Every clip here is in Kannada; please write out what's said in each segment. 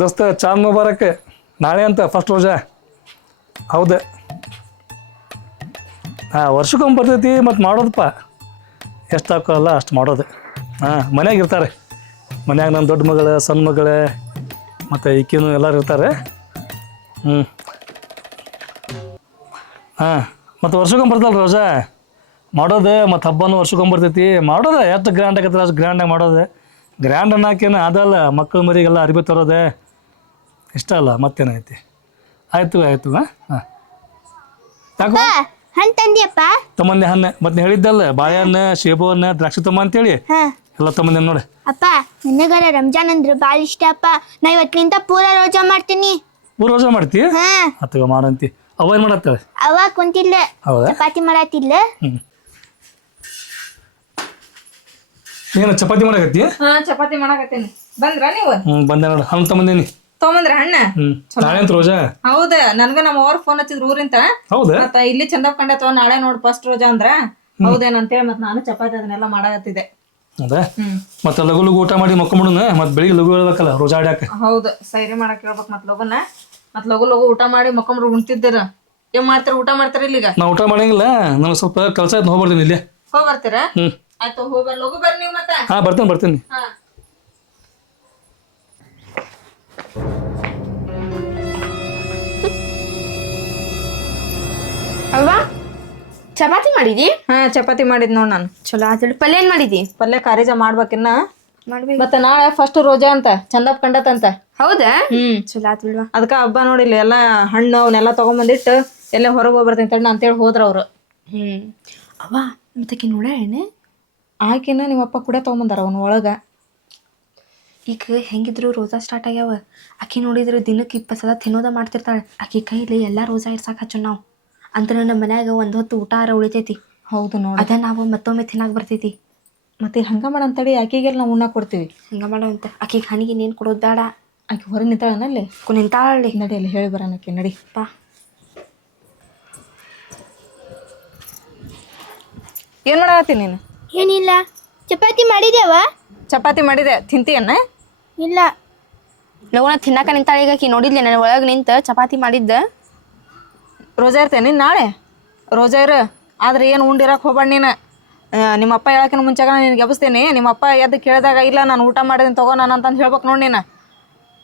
ದೋಸ್ತ ಚಾಂದ್ ಮುಬಾರಕ್. ನಾಳೆ ಅಂತ ಫಸ್ಟ್ ರೋಜಾ. ಹೌದು. ಹಾಂ, ವರ್ಷಕ್ಕೊಮ್ಮೆ ಬರ್ತೈತಿ ಮತ್ತು ಮಾಡೋದಪ್ಪ. ಎಷ್ಟು ಹಾಕೋಲ್ಲ ಅಷ್ಟು ಮಾಡೋದು. ಹಾಂ, ಮನ್ಯಾಗ ಇರ್ತಾರೆ. ಮನ್ಯಾಗ ನನ್ನ ದೊಡ್ಡ ಮಗಳು, ಸಣ್ಣ ಮಗಳು ಮತ್ತು ಈಕಿನೂ ಎಲ್ಲರೂ ಇರ್ತಾರೆ. ಹ್ಞೂ. ಹಾಂ, ಮತ್ತು ವರ್ಷಕ್ಕೊಮ್ಮೆ ಬರ್ತಲ್ಲ ರೋಜಾ ಮಾಡೋದು. ಮತ್ತು ಹಬ್ಬನೂ ವರ್ಷಕ್ಕೊಮ್ಮೆ ಬರ್ತೈತಿ ಮಾಡೋದು. ಎಷ್ಟು ಗ್ರ್ಯಾಂಡ್ ಆಗತ್ತಲ್ಲ ಅಷ್ಟು ಗ್ರ್ಯಾಂಡಾಗಿ ಮಾಡೋದು. ಗ್ರ್ಯಾಂಡ್ ಅನ್ನೋಕೇನು ಅದಲ್ಲ, ಮಕ್ಕಳು ಮರಿಗೆಲ್ಲ ಅರಿವಿ ತರೋದೆ ಇಷ್ಟ ಅಲ್ಲ, ಮತ್ತೇನೈತಿ. ಆಯಿತು ಆಯಿತು. ಹಾಂ ಹಾಂ, ಯಾಕೋ ಹಣ್ಣು ತಂದಿಯಪ್ಪ? ತಮ್ಮಂದೆ ಹಣ್ಣು ಮತ್ತೆ ಹೇಳಿದ್ದಲ್ಲ, ಬಾಳೆಹಣ್ಣು, ಸೇಬು ಹಣ್ಣು, ದ್ರಾಕ್ಷಿ ತಮ್ಮ ಅಂತೇಳಿ ಎಲ್ಲ ತಮ್ಮಂದೆ ನೋಡಿ. ಅಪ್ಪ ನನಗರ ರಂಜಾನ್ ಅಂದ್ರೆ ಭಾಳ ಇಷ್ಟ ಅಪ್ಪ. ನಾ ಇವತ್ತಿನಿಂದ ಪೂರ ರೋಜಾ ಮಾಡ್ತೀನಿ. ಪೂರ ರೋಜಾ ಮಾಡ್ತಿ? ಅಥವಾ ಮಾಡಂತಿ. ಅವ ಏನು ಮಾಡತ್ತಾಳೆ? ಅವ ಕುಂತಿಲ್ಲ, ಹೌದಾ? ಚಪಾತಿ ಮಾಡತ್ತಿಲ್ಲ. ಹ್ಞೂ, ಏನು ಚಪಾತಿ ಮಾಡಕತ್ತಿ? ಚಪಾತಿ ಮಾಡಕತ್ತೀನಿ. ಬಂದ್ರ ನೀವು? ಬಂದೆ ನೋಡು. ಹಣ್ಣು ತಮ್ಮಂದೇನಿ. ತೊಗೊಂಬಂದ್ರ ಹಣ್ಣ? ನಾಳೆ ಅಂತ ರೋಜಾ? ಹೌದ. ನನ್ಗ ನಮ್ಮ ಅವ್ರ ಫೋನ್ ಹಚ್ಚಿದ್ರು ಊರಿಂತ. ಹೌದಾ? ಮತ್ತ ಇಲ್ಲಿ ಚಂದಪ್ಪ ಕಂಡತ್ವ ನಾಳೆ ನೋಡ್ ಫಸ್ಟ್ ರೋಜಾ ಅಂದ್ರ ಹೌದೇನಂತೇಳಿ ಮತ್ ನಾನು ಚಪಾತಿ ಅದನ್ನೆಲ್ಲ ಮಾಡಕತ್ತಿದ್ದೆ. ಹೌದಾ? ಮತ್ತೆ ಲಗು ಲಗು ಊಟ ಮಾಡಿ ಮಕ್ಕೊಂಬಿಡುನ. ಮತ್ತೆ ಬೆಳಿಗ್ಗೆ ಲಗು ಹೇಳ್ಬೇಕಲ್ಲ ರೋಜಾ ಆಡ್ಯಾಕ. ಹೌದು, ಸೈರಿ ಮಾಡಕ್ ಹೇಳ್ಬೇಕು. ಮತ್ ಲಗುನ ಮತ್ ಲಗು ಲಗು ಊಟ ಮಾಡಿ ಮಕ್ಕೊಂಬ್ರು ಉಣ್ತಿದ್ದೀರ. ಏನ್ ಮಾಡ್ತಾರ? ಊಟ ಮಾಡ್ತಾರ ಇಲ್ಲಿಗ? ನಾ ಊಟ ಮಾಡಂಗಿಲ್ಲ, ನನಗೆ ಸ್ವಲ್ಪ ಕೆಲಸ ಆಯ್ತು, ಹೋಗ್ಬರ್ತೀನಿ ಇಲ್ಲಿ. ಹೋಗ್ ಬರ್ತೀರಾ? ಆಯ್ತು, ಹೋಗ್ಬರ್. ಲಗು ಬರ್ರಿ ನೀವು ಮತ್ತೆ. ಹಾಂ, ಬರ್ತೀನಿ. ಅಲ್ವಾ ಚಪಾತಿ ಮಾಡಿದಿ? ಚಪಾತಿ ಮಾಡಿದ್ ನೋಡ್ ನಾನು. ಚಲೋ ಆತಡಿ. ಪಲ್ಯ ಏನ್ ಮಾಡಿದಿ? ಪಲ್ಯ ಕಾರಿಜ ಮಾಡ್ಬೇಕಿನ್ನ. ಮಾಡ್ಬೇಕು. ಮತ್ತೆ ನಾಳೆ ಫಸ್ಟ್ ರೋಜಾ ಅಂತ ಚಂದಪ್ಪ ಕಂಡತಂತ. ಹೌದಾ? ಚಲೋ ಆತ್ ಬಿಡ್ವಾ. ಅದಕ್ಕ ಹಬ್ಬ ನೋಡಿಲ್ಲ ಎಲ್ಲ ಹಣ್ಣು ಅವನ್ನೆಲ್ಲ ತಗೊಂಬಂದಿಟ್ಟು ಎಲ್ಲ ಹೊರಗೆ ಹೋಗ್ಬರ್ತೀನಿ ತಣ್ಣ ಅಂತೇಳಿ ಹೋದ್ರ ಅವ್ರು. ಅವ್ವ ಮತ್ತಕಿ ನೋಡ ಎಣ್ಣೆ ಆಕಿನ ನಿಮ್ಮಪ್ಪ ಕೂಡ ತಗೊಂಬಂದಾರ ಅವನ ಒಳಗ. ಈಗ ಹೆಂಗಿದ್ರು ರೋಜಾ ಸ್ಟಾರ್ಟ್ ಆಗ್ಯಾವ. ಆಕಿ ನೋಡಿದ್ರೆ ದಿನಕ್ಕೆ 20 ಸಲ ತಿನ್ನೋದ ಮಾಡ್ತಿರ್ತಾಳೆ. ಆಕಿ ಕೈಲಿ ಎಲ್ಲಾ ರೋಜಾ ಇರ್ಸಾಕ್ ಹಚ್ಚು ನಾವು. ಅಂದ್ರೆ ನಮ್ಮ ಮನ್ಯಾಗ ಒಂದ್ ಹೊತ್ತು ಊಟ ಆರ ಉಳಿತೈತಿ. ಹೌದು ನೋಡಿ. ಅದ ನಾವು ಮತ್ತೊಮ್ಮೆ ತಿನ್ನಾಕ್ ಬರ್ತೈತಿ. ಮತ್ತೆ ಹಂಗ ಮಾಡಂತಡಿ ಆಕಿಗೆಲ್ಲ ನಾವು ಉಣ್ಣಾಕ್ ಕೊಡ್ತೀವಿ. ಹಂಗ ಮಾಡೋಂತ. ಆಕಿಗೆ ಹಣಿಗೆ ನೀನ್ ಕೊಡೋದ್ ಬೇಡ. ಆಕಿ ಹೊರಗೆ ನಿಂತಾಳನಲ್ಲಿ ನಿಂತಾಳಿ. ನಡಿ ಅಲ್ಲಿ ಹೇಳಿ ಬರೋಣಕ್ಕೆ. ನಡಿ ಪಾ. ಏನ್ ಮಾಡಾಕತ್ತಿ ನೀನು? ಏನಿಲ್ಲ. ಚಪಾತಿ ಮಾಡಿದೇವ? ಚಪಾತಿ ಮಾಡಿದೆ. ತಿಂತೀಯನ್ನ? ಇಲ್ಲ. ಲಗುನ ತಿನ್ನಾಕ ನಿಂತಾಳ. ಈಗ ಆಕಿ ನೋಡಿದ್ಲೆ ನನ್ನ ಒಳಗೆ ನಿಂತ ಚಪಾತಿ ಮಾಡಿದ್ದ. ರೋಜಾ ಇರ್ತೇನೆ ನೀನು ನಾಳೆ? ರೋಜಾ ಇರು, ಆದ್ರೆ ಏನು ಉಂಡಿರಕ್ಕೆ ಹೋಗ್ಬೇಡ ನೀನು. ನಿಮ್ಮಪ್ಪ ಹೇಳೋಕಿನ ಮುಂಚಾಗ ನಾನು ನಿನಗೆ ಎಬ್ಬಿಸ್ತೇನೆ. ನಿಮ್ಮಪ್ಪ ಎದ್ದು ಕೇಳಿದಾಗ ಇಲ್ಲ ನಾನು ಊಟ ಮಾಡಿದ್ದೀನಿ ತಗೋ ನಾನು ಅಂತಂದು ಹೇಳ್ಬೇಕು ನೋಡಿ.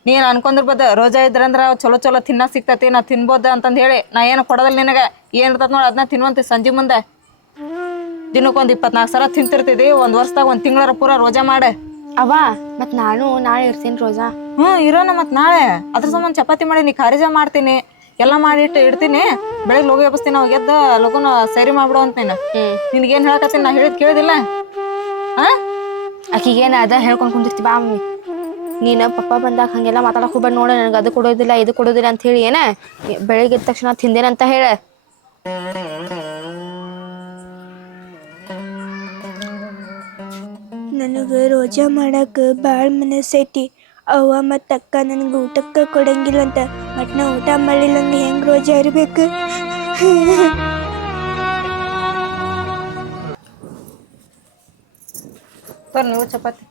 ನೀನು ಅನ್ಕೊಂಡಿರ್ಬೋದು ರೋಜಾ ಇದ್ರಂದ್ರೆ ಚಲೋ ಚಲೋ ತಿನ್ನೋಕೆ ಸಿಗ್ತೈತಿ, ನಾ ತಿನ್ಬೋದು ಅಂತಂದು ಹೇಳಿ. ನಾ ಏನು ಕೊಡೋದಿಲ್ಲ ನಿನಗೆ. ಏನು ಇರ್ತದೆ ನೋಡಿ ಅದನ್ನ ತಿನ್ನುವಂತೆ. ಸಂಜೆ ಮುಂದೆ ದಿನಕ್ಕೊಂದು 24 ಸಲ ತಿಂತಿರ್ತಿದ್ದಿ. ಒಂದು ವರ್ಷದಾಗ 1 ತಿಂಗಳರ ಪೂರ ರೋಜಾ ಮಾಡೆ. ಅವ್ವ ಮತ್ ನಾನು ನಾಳೆ ಇರ್ತೀನಿ ರೋಜಾ. ಇರೋಣ ಮತ್ತೆ ನಾಳೆ. ಅದ್ರ ಸಂಬಂಧ ಚಪಾತಿ ಮಾಡಿ ನೀ ಖಾರಿಜ ಮಾಡ್ತೀನಿ ಎಲ್ಲ ಮಾಡಿಟ್ಟು ಇಡ್ತೀನಿ. ಬೆಳಗ್ಗೆ ಲಗು ಎಬ್ಬಿಸ್ತೀನಿ. ಅವಾಗ ಎದ್ದು ಲಗುನ ಸರಿ ಮಾಡ್ಬಿಡು ಅಂತ ನೀನು. ನಿನಗೇನು ಹೇಳಕತ್ತೀನಿ ನಾ ಹೇಳಿದ್ ಕೇಳಿದಿಲ್ಲ? ಆಕಿಗೇನ ಅದ ಹೇಳ್ಕೊಂಡು ಕುಂದಿರ್ತಿ ಬಾ ಮಮ್ಮಿ. ನೀನು ಪಪ್ಪ ಬಂದಾಗ ಹಂಗೆಲ್ಲ ಮಾತಾಡಕ್ ಹೋಗ್ಬೇಡ ನೋಡ. ನನಗೆ ಅದು ಕೊಡೋದಿಲ್ಲ ಇದು ಕೊಡೋದಿಲ್ಲ ಅಂತ ಹೇಳಿ ಏನ ಬೆಳಿಗ್ಗೆ ಎದ್ದ ತಕ್ಷಣ ತಿಂದೇನಂತ ಹೇಳ. ನನಗೆ ರೋಜಾ ಮಾಡಕ್ಕೆ ಭಾಳ ಮನಸ್ಸೈತಿ. ಅವ್ವ ಮತ್ತು ಅಕ್ಕ ನನಗೆ ಊಟಕ್ಕೆ ಕೊಡಂಗಿಲ್ಲ ಅಂತ. ಮತ್ತು ನಾ ಊಟ ಮಾಡಲಿಲ್ಲ ಅಂದ್ರೆ ಹೆಂಗೆ ರೋಜಾ ಇರಬೇಕು? ನೀವು ಚಪಾತಿ.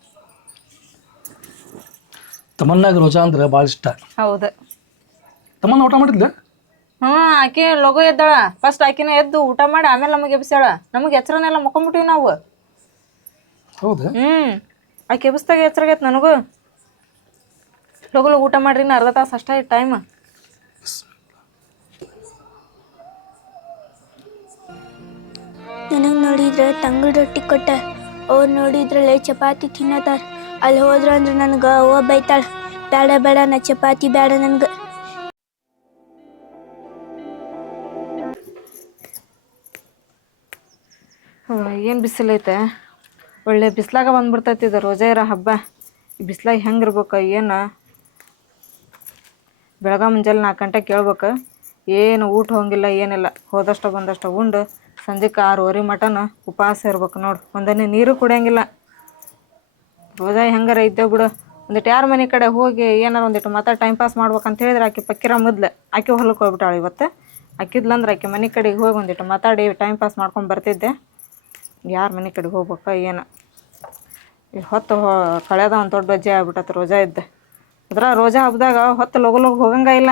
ತಮ್ಮನ್ನಾಗ ರೋಜಾ ಅಂದ್ರೆ ಭಾಳ ಇಷ್ಟ. ಹೌದು. ತಮ್ಮನ್ನ ಊಟ ಮಾಡಿದ್ಲ? ಆಕಿ ಲಗು ಎದ್ದಾಳ. ಫಸ್ಟ್ ಆಕಿನ ಎದ್ದು ಊಟ ಮಾಡಿ ಆಮೇಲೆ ನಮಗೆ ಎಬ್ಬಿಸ್ಯಾಳ. ನಮಗೆ ಎಚ್ಚರನೆಲ್ಲ ಮುಕ್ಕೊಂಬಿಟ್ಟಿವಿ ನಾವು. ಹೌದಾ? ಆಕೆ ಎಬ್ಬಿಸ್ದಾಗ ಎಚ್ಚರಾಗೈತೆ ನನಗೂ. ಲಗು ಲಗು ಊಟ ಮಾಡ್ರಿ, ಅರ್ಧ ತಾಸು ಅಷ್ಟೇ ಟೈಮ್. ನನಗೆ ನೋಡಿದ್ರೆ ತಂಗಳು ರೊಟ್ಟಿ ಕೊಟ್ಟ. ಅವ್ರು ನೋಡಿದ್ರಲ್ಲೇ ಚಪಾತಿ ತಿನ್ನತಾರ. ಅಲ್ಲಿ ಹೋದ್ರ ಅಂದ್ರೆ ನನಗೆ ಅವ್ವ ಬೈತಾಳ. ಬೇಡ ಬೇಡ ನಾ ಚಪಾತಿ ಬೇಡ ನನಗೆ. ಏನು ಬಿಸಿಲೈತೆ. ಒಳ್ಳೆ ಬಿಸ್ಲಾಗ ಬಂದ್ಬಿಡ್ತೈತಿ ಇದು ರೋಜಾ ಇರೋ ಹಬ್ಬ. ಈ ಬಿಸ್ಲಾಗ ಹೆಂಗಿರ್ಬೇಕು ಏನು. ಬೆಳಗ್ಗೆ ಮುಂಜಾನೆ 4 ಗಂಟೆಗೆ ಕೇಳ್ಬೇಕು. ಏನು ಊಟ ಹೋಗಿಲ್ಲ ಏನಿಲ್ಲ. ಹೋದಷ್ಟು ಬಂದಷ್ಟು ಉಂಡು ಸಂಜೆಗೆ 6:30 ಮಟನ ಉಪವಾಸ ಇರ್ಬೇಕು ನೋಡಿ. ಒಂದನೇ ನೀರು ಕುಡಿಯಂಗಿಲ್ಲ. ರೋಜಾ ಹೆಂಗಾರ ಇದ್ದೇವೆ ಬಿಡು. ಒಂದಿಟ್ಟು ಯಾರ ಮನೆ ಕಡೆ ಹೋಗಿ ಏನಾರು ಒಂದಿಟ್ಟು ಮಾತಾಡಿ ಟೈಮ್ ಪಾಸ್ ಮಾಡ್ಬೇಕಂತ ಹೇಳಿದ್ರೆ ಆಕೆ ಪಕ್ಕಿರ ಮೊದ್ಲು ಆಕೆ ಹೊಲಕ್ಕೆ ಹೋಗ್ಬಿಟ್ಟಾಳೆ ಇವತ್ತು. ಆಕಿದ್ಲಂದ್ರೆ ಆಕೆ ಮನೆ ಕಡೆಗೆ ಹೋಗಿ ಒಂದಿಟ್ಟು ಮಾತಾಡಿ ಟೈಮ್ ಪಾಸ್ ಮಾಡ್ಕೊಂಡು ಬರ್ತಿದ್ದೆ. ಯಾರ ಮನೆ ಕಡೆಗೆ ಹೋಗ್ಬೇಕು ಏನು. ಹೊತ್ತು ಕಳೆದ ಒಂದು ದೊಡ್ಡ ವಜ್ಜೆ ಆಗ್ಬಿಟ್ಟತ್ತು ರೋಜಾ ಇದ್ದೆ. ಅದ್ರ ರೋಜಾ ಹಬ್ಬದಾಗ ಹೊತ್ತು ಲಗು ಲಗು ಹೋಗಂಗ ಇಲ್ಲ.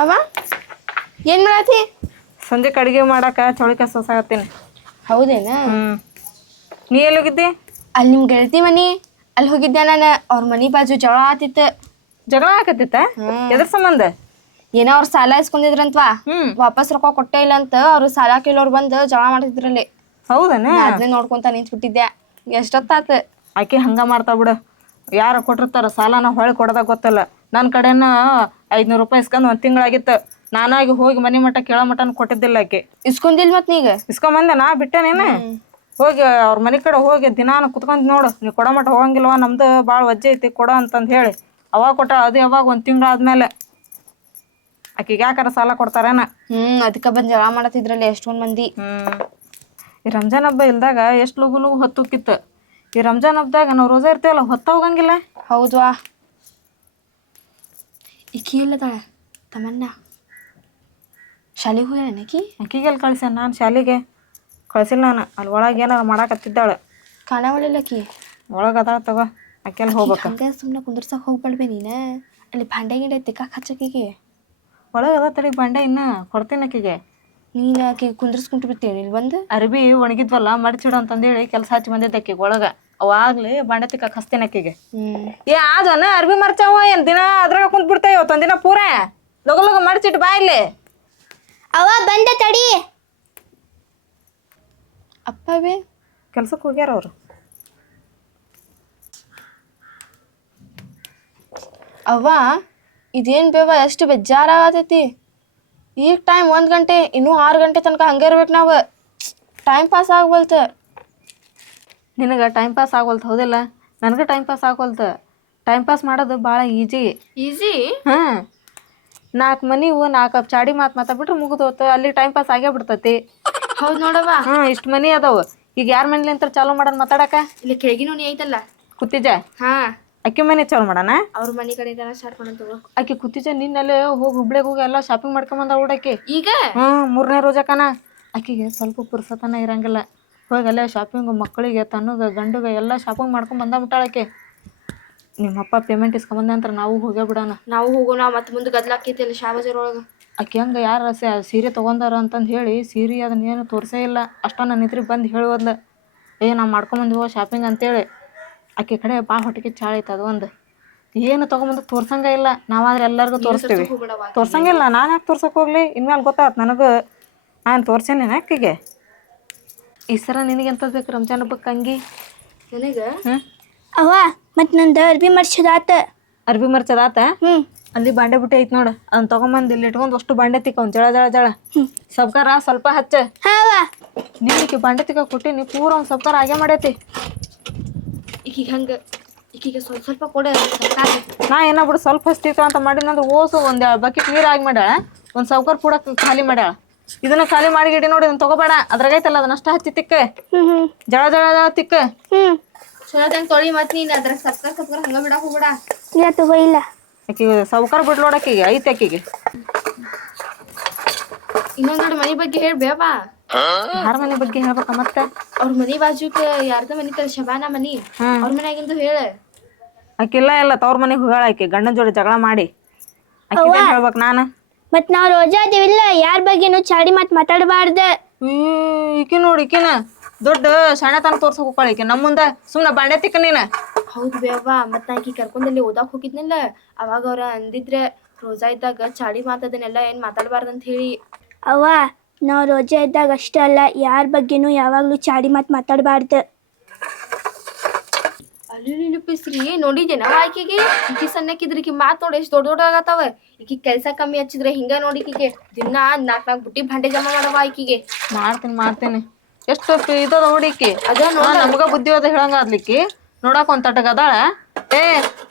ಅವ ಏನು ಮಾಡತ್ತಿ? ಸಂಜೆ ಅಡಿಗೆ ಮಾಡಾಕ ಚೌಳಿಕಾಯಿ ಸೋಸಾಕತ್ತೀನಿ. ಹೌದೇನ? ನೀ ಎಲ್ಲಿ ಹೋಗಿದ್ದಿ? ಅಲ್ಲಿ ನಿಮ್ಮ ಗೆಳತಿ ಮನಿ ಅಲ್ಲಿ ಹೋಗಿದ್ದೆ ನಾನು. ಅವ್ರ ಮನಿ ಬಾಜು ಜಗಳ ಆತಿತ್ತು. ಜಗಳ ಆಕತ್ತಿತ್ತ? ಎದ್ರ ಸಂಬಂಧ? ಏನೋ ಅವ್ರು ಸಾಲ ಇಸ್ಕೊಂಡಿದ್ರಂತ್ವಾ. ವಾಪಸ್ ರೊಕ್ಕ ಕೊಟ್ಟೇ ಇಲ್ಲ ಅಂತ ಅವ್ರು ಸಾಲ ಕೇಳೋರು ಬಂದು ಜಗಳ ಮಾಡ್ತಿದ್ರಲ್ಲಿ. ಹೌದನ? ಅದನ್ನೇ ನೋಡ್ಕೊಂತ ನಿಂತ್ಬಿಟ್ಟಿದ್ದೆ. ಎಷ್ಟೊತ್ತಾತ? ಆಕೆ ಹಂಗ ಮಾಡ್ತಾ ಬಿಡು. ಯಾರು ಕೊಟ್ಟಿರ್ತಾರ ಸಾಲನ ಹೊಳೆ ಕೊಡೋದಾಗ ಗೊತ್ತಲ್ಲ. ನನ್ನ ಕಡೆನ 500 ರೂಪಾಯಿ ಇಸ್ಕೊಂಡು 1 ತಿಂಗಳಾಗಿತ್ತು. ನಾನಾಗಿ ಹೋಗಿ ಮನೆ ಮಟ್ಟ ಕೇಳೋ ಮಟನ್ ಕೊಟ್ಟಿದ್ದಿಲ್ಲ ಆಕೆ. ಇಸ್ಕೊಂಡಿಲ್ ಮತ್ ನೀಗ? ಇಸ್ಕೊಂಬಂದೆ ನಾ ಬಿಟ್ಟೆನೇನ. ಹೋಗಿ ಅವ್ರ ಮನೆ ಕಡೆ ಹೋಗಿ ದಿನಾನು ಕುತ್ಕೊಂಡ್ ನೋಡು, ನೀ ಕೊಡೋ ಮಟ್ಟ ಹೋಗಂಗಿಲ್ವ, ನಮ್ದು ಭಾಳ ವಜ್ಜೆ ಐತಿ ಕೊಡೋ ಅಂತಂದು ಹೇಳಿ ಅವಾಗ ಕೊಟ್ಟ. ಅದು ಯಾವಾಗ 1 ತಿಂಗಳಾದ್ಮೇಲೆ ಆಕಿಗೆ ಯಾಕಾರ ಸಾಲ ಕೊಡ್ತಾರೇನ. ಅದಕ್ಕೆ ಬಂದು ಜಗಳ ಮಾಡತ್ತಿದ್ರಲ್ಲಿ ಎಷ್ಟೊಂದು ಮಂದಿ. ಈ ರಂಜಾನ್ ಹಬ್ಬ ಇಲ್ದಾಗ ಎಷ್ಟು ಲಗು ಲಗು ಹೊತ್ತುಕಿತ್ತು. ಈ ರಂಜಾನ್ ಹಬ್ಬದಾಗ ನಾವು ರೋಜಾ ಇರ್ತೇವಲ್ಲ, ಹೊತ್ತ ಹೋಗಂಗಿಲ್ಲ. ಹೌದ್ವಾ. ಈಕಿ ಇಲ್ಲದಾಳ ತಮನ್ನ ಶಾಲೆಗೆ ಹೋಗ್ಯಾಳ ಆಕಿ? ಅಕ್ಕಿಗೆಲ್ಲಿ ಕಳ್ಸ್ಯಾನ ನಾನು ಶಾಲೆಗೆ? ಕಳ್ಸಿಲ್ಲ ನಾನು. ಅಲ್ಲಿ ಒಳಗೆ ಏನಾರ ಮಾಡಾಕತ್ತಿದ್ದಾಳೆ. ಕಾಣವಳಿಲ್ಲ ಆಕಿ. ಒಳಗೆ ಅದಾಳ ತಗೋ, ಅಕ್ಕೆಲ್ಲಿ ಹೋಗ್ಬೇಕು. ಹಂಗೆ ಸುಮ್ಮನೆ ಕುಂದ್ರಸಕ್ಕೆ ಹೋಗ್ಬೇಡ್ಬೇ ನೀನು. ಅಲ್ಲಿ ಭಾಂಡೆ ಗಿಂಡೆ ತಿಕ್ಕಾಕ ಹಚ್ಚಕಿಗೆ. ಒಳಗೆ ಅದ ತಡಿ ಬಂಡೆ, ಇನ್ನು ಕೊಡ್ತೀನಿ ಆಕಿಗೆ. ನೀನು ಆಕೆ ಕುಂದ್ರಸ್ಕೊಂಟು ಬಿಡ್ತೇನೆ ಇಲ್ಲಿ ಬಂದು. ಅರ್ಬಿ ಒಣಗಿದ್ವಲ್ಲ ಮಡಿಚಿಡು ಅಂತಂದೇಳಿ ಕೆಲಸ ಹಚ್ಚಿ ಬಂದಿದ್ದೆ ಆಕಿಗೆ ಒಳಗೆ. ಅವಾಗ್ಲಿ ಬಂಡೆ ತಿಕ್ಕಾಕ ಹಚ್ತೀನಿ ಆಕಿಗೆ. ಏ ಆದನ ಅರ್ಬಿ ಮರ್ಚಾವ ಏನು ದಿನ ಅದ್ರಾಗ ಕುಂತ್ ಬಿಡ್ತೇವೆ. ಇವತ್ತೊಂದು ದಿನ ಪೂರ ಲಗು ಲಗು ಮಡಿಚಿಟ್ಟು ಬಾ ಇಲ್ಲಿ. ಅವ ಬಂದೆ ತಡಿ. ಅಪ್ಪ ಬೇ ಕೆಲ್ಸಕ್ಕೆ ಹೋಗ್ಯಾರ ಅವರು. ಅವ್ವ ಇದೇನು ಬೇವ ಎಷ್ಟು ಬೇಜಾರಾಗತೈತಿ. ಈಗ ಟೈಮ್ 1 ಗಂಟೆ, ಇನ್ನೂ 6 ಗಂಟೆ ತನಕ ಹಂಗೆ ಇರ್ಬೇಕು ನಾವು. ಟೈಮ್ ಪಾಸ್ ಆಗ್ಬಲ್ತ. ನಿನಗೆ ಟೈಮ್ ಪಾಸ್ ಆಗೋಲ್ತು ಹೌದಿಲ್ಲ, ನನಗೆ ಟೈಮ್ ಪಾಸ್ ಆಗೋಲ್ತು. ಟೈಮ್ ಪಾಸ್ ಮಾಡೋದು ಭಾಳ ಈಜಿ. ಈಸಿ? ಹಾಂ, 4 ಮನಿವು 4 ಕಪ್ ಚಾಡಿ ಮಾತಾಡ್ಬಿಟ್ರೆ ಮುಗಿದೋತು. ಅಲ್ಲಿ ಟೈಮ್ ಪಾಸ್ ಆಗೇ ಬಿಡ್ತೈತಿ. ಹೌದು ನೋಡವ್ವ. ಇಷ್ಟು ಮನಿ ಅದಾವು. ಈಗ ಯಾರ ಮನೇಲಿ ಅಂತ ಚಾಲೂ ಮಾಡೋದು ಮಾತಾಡಕ? ಇಲ್ಲಿ ಕೆಳಗಿನ ಮನೆ ಐತಲ್ಲ, ಕುತ್ತಿಜ ಹಾ ಅಕ್ಕಿ ಮನೆ ಚಾಲು ಮಾಡೋಣ. ಅವ್ರ ಮನೆ ಕಡೆ ಸ್ಟಾರ್ಟ್ ಮಾಡೋದು. ಆಕಿ ಕುತ್ತಿಜ ನಿನ್ನಲ್ಲೇ ಹೋಗಿ ಹುಬ್ಳಿಗೆ ಹೋಗಿ ಎಲ್ಲ ಶಾಪಿಂಗ್ ಮಾಡ್ಕೊಂಬಂದ ಹುಡಾಕಿ. ಈಗ 3ನೇ ರೋಜಾಕನ ಆಕಿಗೆ ಸ್ವಲ್ಪ ಪುರ್ಸತನ ಇರಂಗಿಲ್ಲ. ಹೋಗಿ ಅಲ್ಲೇ ಶಾಪಿಂಗು ಮಕ್ಕಳಿಗೆ ತನ್ನಗೆ ಗಂಡುಗೆ ಎಲ್ಲ ಶಾಪಿಂಗ್ ಮಾಡ್ಕೊಂಡು ಬಂದಾಬಿಟ್ಟಾಳಕ್ಕೆ. ನಿಮ್ಮಪ್ಪ ಪೇಮೆಂಟ್ ಇಸ್ಕೊಂಬಂದೆ ಅಂತ ನಾವು ಹೋಗೇ ಬಿಡೋಣ. ನಾವು ಹೋಗೋಣ. ಮತ್ತೆ ಮುಂದೆ ಗದ್ಲಾಕೈತಿ ಅಲ್ಲಿ ಶಾ ಬಜಾರ್ ಒಳಗೆ. ಆಕೆ ಹಂಗೆ ಯಾರು ಸೀರೆ ತೊಗೊಂಡಾರ ಅಂತಂದು ಹೇಳಿ ಸೀರೆ ಅದನ್ನೇನು ತೋರಿಸೇ ಇಲ್ಲ. ಅಷ್ಟ ನನ್ನ ಇದ್ರಿಗೆ ಬಂದು ಹೇಳುವದ್ಲು, ನಾವು ಮಾಡ್ಕೊಂಬಂದಿವೋ ಶಾಪಿಂಗ್ ಅಂತೇಳಿ. ಆಕೆ ಕಡೆ ಭಾಳ ಹೊಟ್ಟಿಗೆ ಚಾಳ ಐತೆ. ಅದು ಒಂದು ಏನು ತೊಗೊಂಬಂದು ತೋರ್ಸಂಗ ಇಲ್ಲ. ನಾವಾದ್ರೆ ಎಲ್ಲರಿಗೂ ತೋರಿಸ್ತೀವಿ. ತೋರ್ಸಂಗಿಲ್ಲ. ನಾನು ಯಾಕೆ ತೋರ್ಸಕ್ಕೆ ಹೋಗ್ಲಿ? ಇನ್ಮೇಲೆ ಗೊತ್ತಾಯ್ತು ನನಗೂ. ನಾನು ತೋರ್ಸೇನೇನು ಆಕೆಗೆ. ಈ ಸರ ನಿನಗೆ ಎಂಥದ್ದು ಬೇಕು ರಂಜಾನ್ ಹಬ್ಬಕ್ಕೆ ಅಂಗಿ? ನನಗೆ ಅವ್ವ ಮತ್ತು ನಂದು ಅರ್ಬಿ ಮರ್ಸದಾತ. ಅರ್ಬಿ ಮರ್ಚದಾತ? ಅಲ್ಲಿ ಬಾಂಡೆ ಬುಟ್ಟಿ ಐತೆ ನೋಡು, ಅದನ್ನ ತೊಗೊಂಬಂದು ಇಲ್ಲಿ ಇಟ್ಕೊಂಡು ಅಷ್ಟು ಬಾಂಡೆ ತಿಕ್ಕೊಂಡ್ ಜಳ ಜಳ ಜಳ ಸಬ್ಕಾರ ಸ್ವಲ್ಪ ಹಚ್ಚ. ನಿನಗೆ ಬಾಂಡೆ ತಿಕ್ಕ ಕೊಟ್ಟಿ ನೀ ಪೂರ ಒಂದು ಸಬ್ಕಾರ ಆಗೇ ಮಾಡೈತಿ. ಈಕಿಗೆ ಹಂಗೆ ಈಕಿಗೆ ಸ್ವಲ್ಪ ಸ್ವಲ್ಪ ಕೊಡ. ನಾ ಏನಾಗ್ಬಿಡು ಸ್ವಲ್ಪ ಹಚ್ತಿತ್ತು ಅಂತ ಮಾಡಿನಂದ್ರೆ ಓಸು ಒಂದು ಬಕೆಟ್ ನೀರು ಆಗಿ ಮಾಡ್ಯಾಳ, ಒಂದು ಸಬ್ಕಾರ ಕೂಡ ಖಾಲಿ ಮಾಡ್ಯಾಳ. ಇದನ್ನ ಖಾಲಿ ಮಾಡಿ ಗಿಡಿ ನೋಡಿ ಇದನ್ನ ತಗೋಬೇಡ. ಅದ್ರಾಗೈತಲ್ಲ ಅದನ್ನಷ್ಟ ಹಚ್ಚಿ ತಿಕ್ಕ, ಜಳ ಜಳ ಜಳ ತಿಕ್ಕ. ಚಲೋ ತಂಗೆ ತೊಳಿ. ಮತ್ತೆ ನೀನು ಅದ್ರ ಸಬ್ಕರ್ ಹಂಗೆ ಬಿಡಕ್ಕೆ ಹೋಗ್ಬೇಡ. ಇಲ್ಲ ತಗೋ. ಇಲ್ಲ ಆಕಿಗೆ ಸಬ್ಕಾರ ಬಿಡ್ಲೋಡಕ್ಕಿಗೆ ಐತೆ ಆಕಿಗೆ. ಇನ್ನೊಂದೆರಡು ಮನೆ ಬಗ್ಗೆ ಹೇಳ್ಬೇವಾ? ಯಾರ ಮನೆ ಬಗ್ಗೆ ಹೇಳ್ಬೇಕ ಮತ್ತೆ? ಅವ್ರ ಮನೆ ಬಾಜುಕ ಯಾರ್ದ ಮನಿ ತರ ಶಬಾನ ಮನಿ, ಅವ್ರ ಮನ್ಯಾಗಿಂದು ಹೇಳ. ಆಕಿಲ್ಲ ಎಲ್ಲ ತವ್ರ ಮನೆಗೆ ಹೋಗಾಳ. ಆಕಿ ಗಂಡನ ಜೋಡಿ ಜಗಳ ಮಾಡಿ ಆಕಿಗೆ ಹೇಳ್ಬೇಕು ನಾನು. ಮತ್ ನಾವ್ ರೋಜಾ ಅದೇವಿಲ್ಲ, ಯಾರ ಬಗ್ಗೆನು ಚಾಡಿ ಮಾತಾಡಬಾರ್ದ. ಈಕಿ ನೋಡಿ ಈಕಿನ ದೊಡ್ಡ ಶಾಣೆತನ ತೋರ್ಸಕ್ ಹೋಗ್ಕೊಳ ಈಕಿ ನಮ್ಮ ಮುಂದೆ. ಸುಮ್ಮನೆ ಬಾಂಡೆ ತಿಕ್ಕ ನೀನ. ಹೌದು ಬೇವಾ. ಮತ್ ನಾ ಆಕಿ ಕರ್ಕೊಂಡಲ್ಲಿ ಓದಾಕ್ ಹೋಗಿದ್ನಲ್ಲ, ಅವಾಗ ಅವ್ರ ಅಂದಿದ್ರೆ ರೋಜಾ ಇದ್ದಾಗ ಚಾಡಿ ಮಾತಾದನ್ನೆಲ್ಲ ಏನ್ ಮಾತಾಡಬಾರ್ದಂತ ಹೇಳಿ. ಅವ್ವ ನಾವ್ ರೋಜಾ ಇದ್ದಾಗ ಅಷ್ಟೇ ಅಲ್ಲ, ಯಾರ ಬಗ್ಗೆನೂ ಯಾವಾಗ್ಲೂ ಚಾಡಿ ಮಾತಾಡಬಾರ್ದು. ಅಲ್ಲಿ ಪಿಸ್ರಿ ನೋಡಿದ್ದೇನ ಆಕಿಗೆ? ಈಕಿ ಸಣ್ಣಕ್ಕಿದ್ರೆ ಈಕಿ ಮಾತ್ ನೋಡಿ ಎಷ್ಟು ದೊಡ್ಡ ಆಗತ್ತಾವ. ಈಕಿ ಕೆಲ್ಸ ಕಮ್ಮಿ ಹಚ್ಚಿದ್ರೆ ಹಿಂಗ ನೋಡಿ ಈಕಿಗೆ ದಿನ 4 ಬುಟ್ಟಿ ಭಾಂಡೆ ಜಮಾ ಮಾಡವ ಈಕಿಗೆ. ಮಾಡ್ತೀನಿ ಎಷ್ಟು ಇದದ ನೋಡಿ ಈಕಿ. ಅದ ನಮಗ ಬುದ್ಧಿವಾದ ಹೇಳಂಗ ಆದ್ಲಿಕ್ಕಿ. ನೋಡಕ್ ಒಂದ್ ತಟಗ ಅದಾಳ.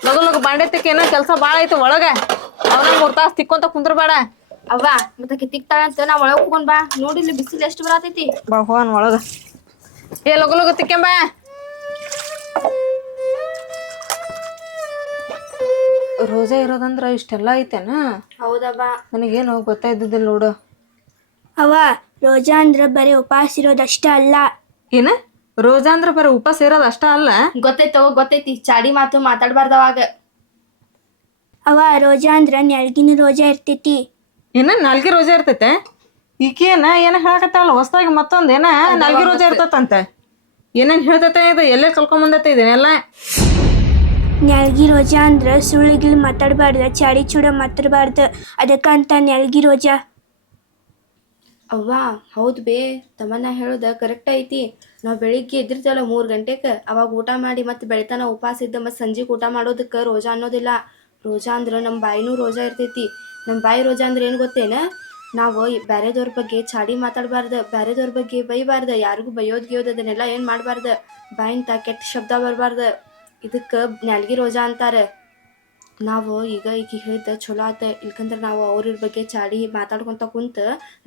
ಲಗು ಲಗು ಬಾಂಡೆ ತಿಕ್ಕ, ಏನೋ ಕೆಲಸ ಭಾಳ ಐತಿ ಒಳಗ. ಅವನ 3 ತಾಸು ತಿಕ್ಕೊಂತ ಕುಂದ್ರಬೇಡ. ಅವ್ವ ಮತ್ತೆ ತಿಕ್ತಾಳ ಅಂತ ನಾ ಒಳಗ್ ಹೋಗೋಣ ಬಾ. ನೋಡಿಲ್ಲಿ ಬಿಸಿಲು ಎಷ್ಟು ಬರತೈತಿ. ಬಾ ಹೋಗನ್ ಒಳಗ. ಲಗು ಲಗು ತಿಕ್ಕೆಂಬ. ರೋಜಾ ಇರೋದಂದ್ರ ಇಷ್ಟೆಲ್ಲ ಐತೆನ? ಹೌದವ್ವ. ನನಗೇನು ಗೊತ್ತಾಯ್ದಿದ್ದಿಲ್ಲ ನೋಡು. ಅವ್ವ ರೋಜಾ ಅಂದ್ರ ಬರೀ ಉಪವಾಸ ಇರೋದಷ್ಟ ಅಲ್ಲ. ಏನ ರೋಜಾ ಅಂದ್ರೆ ಬರೀ ಉಪವಾಸ ಇರೋದು ಅಷ್ಟ ಅಲ್ಲ. ಗೊತ್ತೈತವ ಗೊತ್ತೈತಿ, ಚಾಡಿ ಮಾತು ಮಾತಾಡ್ಬಾರ್ದ ಅವಾಗ. ಅವ ರೋಜಾ ಅಂದ್ರ ನೆಲ್ಗಿನ ರೋಜಾ ಇರ್ತೈತಿ. ಏನ ನಾಲ್ಗೆ ರೋಜಾ ಇರ್ತೈತೆ? ಈಕೇನ ಏನ ಹೇಳಕತ್ತಾವಲ್ಲ ಹೊಸದಾಗಿ ಮತ್ತೊಂದ್ ಏನ ನಾಲ್ಗೆ ರೋಜಾ ಇರ್ತೈತಂತ. ಏನೇನ್ ಹೇಳ್ತೈತೆ ಇದು? ಎಲ್ಲೇ ಕಲ್ಕೊಂಬಂದೈತೆ ಇದನ್ನೆಲ್ಲ? ನೆಲ್ಗಿ ರೋಜಾ ಅಂದ್ರ ಸುಳ್ಳಿಗಿಲ್ ಮಾತಾಡ್ಬಾರ್ದ, ಚಾಡಿ ಚೂಡ ಮಾತಾಡ್ಬಾರ್ದ, ಅದಕ್ಕ ಅಂತ ನೆಲ್ಗಿ ರೋಜಾ. ಅವ್ವ ಹೌದು ಬೇ, ತಮ್ಮನ್ನ ಹೇಳೋದ ಕರೆಕ್ಟ್ ಐತಿ. ನಾವು ಬೆಳಿಗ್ಗೆ ಎದ್ದಿರ್ತೇವಲ್ಲ 3 ಗಂಟೆಗೆ, ಅವಾಗ ಊಟ ಮಾಡಿ ಮತ್ತೆ ಬೆಳಿತಾನ ಉಪವಾಸ ಇದ್ದ ಮತ್ತೆ ಸಂಜೆಗೆ ಊಟ ಮಾಡೋದಕ್ಕೆ ರೋಜಾ ಅನ್ನೋದಿಲ್ಲ. ರೋಜಾ ಅಂದ್ರೆ ನಮ್ಮ ಬಾಯಿನೂ ರೋಜಾ ಇರ್ತೈತಿ. ನಮ್ಮ ಬಾಯಿ ರೋಜಾ ಅಂದ್ರೆ ಏನು ಗೊತ್ತೇನ? ನಾವು ಬ್ಯಾರೆದವ್ರ ಬಗ್ಗೆ ಚಾಡಿ ಮಾತಾಡಬಾರ್ದು, ಬ್ಯಾರೆದವ್ರ ಬಗ್ಗೆ ಬೈಬಾರ್ದು, ಯಾರಿಗೂ ಬೈಯೋದು ಅದನ್ನೆಲ್ಲ ಏನು ಮಾಡಬಾರ್ದು, ಬಾಯಿಂತ ಕೆಟ್ಟ ಶಬ್ದ ಬರಬಾರ್ದು. ಇದಕ್ಕೆ ನ್ಯಾಲ್ಗಿ ರೋಜಾ ಅಂತಾರೆ. ನಾವು ಈಗ ಹೇಳಿದ್ದ ಚಲೋ ಆತ, ಇಲ್ಕಂದ್ರೆ ನಾವು ಅವ್ರ ಬಗ್ಗೆ ಚಾಡಿ ಮಾತಾಡ್ಕೊತ ಕುಂತ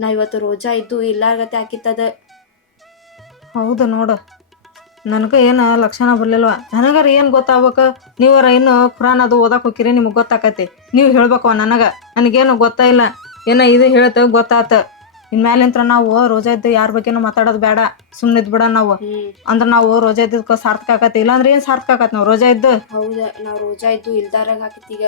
ನಾವು ಇವತ್ತು ರೋಜಾ ಇದ್ದು ಇಲ್ಲಾರ್ಗತೆ ಹಾಕಿತ್ತದ. ಹೌದು ನೋಡು, ನನಗೆ ಏನು ಲಕ್ಷಣ ಬರ್ಲಿಲ್ವ. ನನಗಾರ ಏನು ಗೊತ್ತಾಗ್ಬೇಕು? ನೀವರ ಇನ್ನು ಖುರಾನ್ ಅದು ಓದಕ್ಕೆ ಹೋಗಿರಿ, ನಿಮಗೆ ಗೊತ್ತಾಕತಿ. ನೀವು ಹೇಳ್ಬೇಕು ನನಗೇನು ಗೊತ್ತಾ ಇಲ್ಲ. ಏನೋ ಇದು ಹೇಳ್ತೇವೆ ಗೊತ್ತಾತ. ಇನ್ಮೇಲಿಂತ್ರ ನಾವು ರೋಜಾ ಇದ್ದು ಯಾರ ಬಗ್ಗೆನೂ ಮಾತಾಡೋದು ಬೇಡ, ಸುಮ್ಮನೆ ಇದ್ಬಿಡ ನಾವು. ಅಂದ್ರೆ ನಾವು ರೋಜಾ ಇದ್ದಕ್ಕೆ ಸಾರ್ಥಕ ಆಕತಿ. ಇಲ್ಲಾಂದ್ರೆ ಏನು ಸಾರ್ಥಕ ಆಕತಿ ನಾವು ರೋಜಾ ಇದ್ದು? ಹೌದ, ನಾವು ರೋಜಾ ಇದ್ದು ಇಲ್ದಾರಾಗ ಹಾಕಿತ್ತೀಗ.